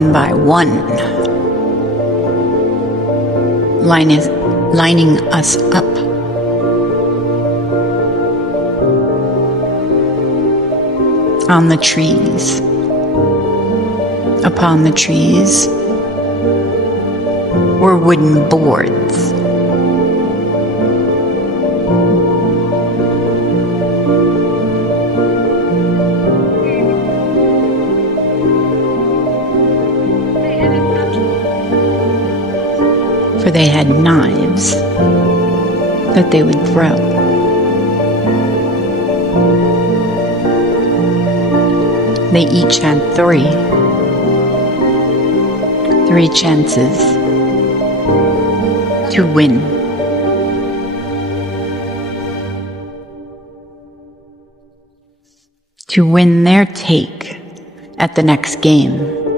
by one, lining us up. On the trees. Upon the trees were wooden boards. For they had knives that they would throw. They each had three chances to win. To win their take at the next game.